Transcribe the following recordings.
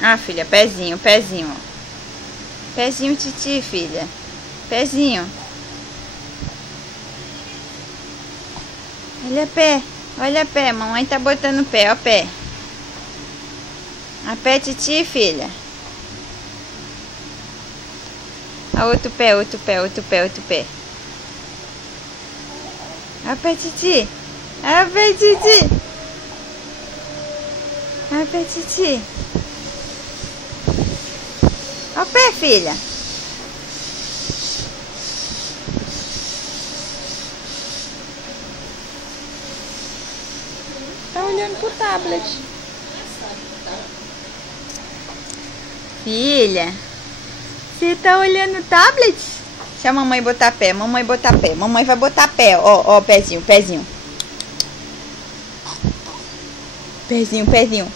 Ah, filha, pezinho, pezinho. Pezinho, titi, filha. Pezinho. Olha pé. Olha pé. Mamãe tá botando pé, ó pé. A pé, titi, filha. A outro pé, outro pé, outro pé, outro pé. A pé, titi. A pé, titi. A pé, titi. Ó pé, filha. Tá olhando pro tablet. Filha, você tá olhando o tablet? Deixa a mamãe botar pé, mamãe botar pé. Mamãe vai botar pé, ó, ó, pezinho, pezinho. Pezinho, pezinho.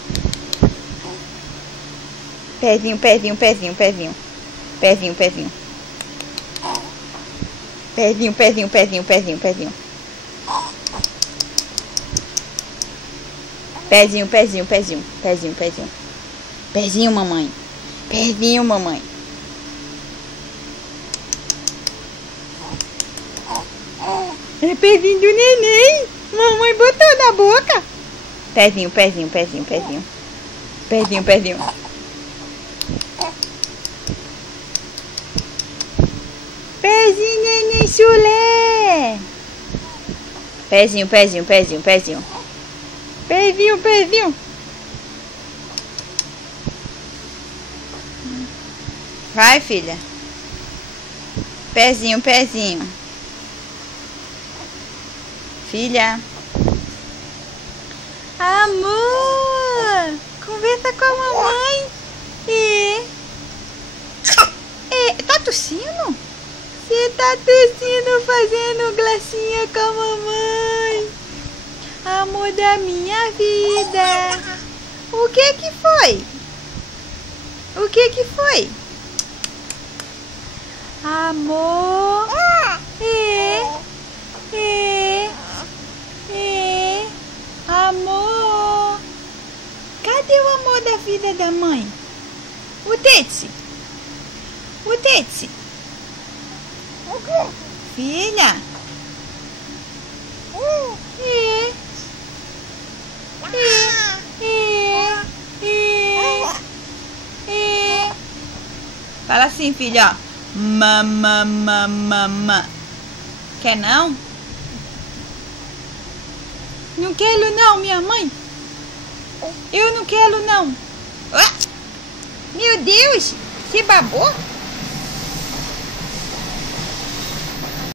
Pezinho, pezinho, pezinho, pezinho. Pezinho, pezinho. Pezinho, pezinho, pezinho, pezinho, pezinho. Pezinho, pezinho, pezinho, pezinho, pezinho. Pezinho, mamãe. Pezinho, mamãe. É pezinho do neném. Mamãe botou na boca. Pezinho, pezinho, pezinho, pezinho. Pezinho, pezinho. Pezinho, neném chulé. Pezinho, pezinho, pezinho, pezinho. Pezinho, pezinho. Vai, filha. Pezinho, pezinho. Filha. Amor. Conversa com a mamãe. Tá tossindo? Você tá tossindo fazendo gracinha com a mamãe. Amor da minha vida. O que que foi? O que que foi? Amor. Amor. Cadê o amor da vida da mãe? O Tetsi. O Tetsi. Filha. Fala assim, filha, ó. Mamã. Quer não? Não quero não, minha mãe. Eu não quero não. Meu Deus, se babou?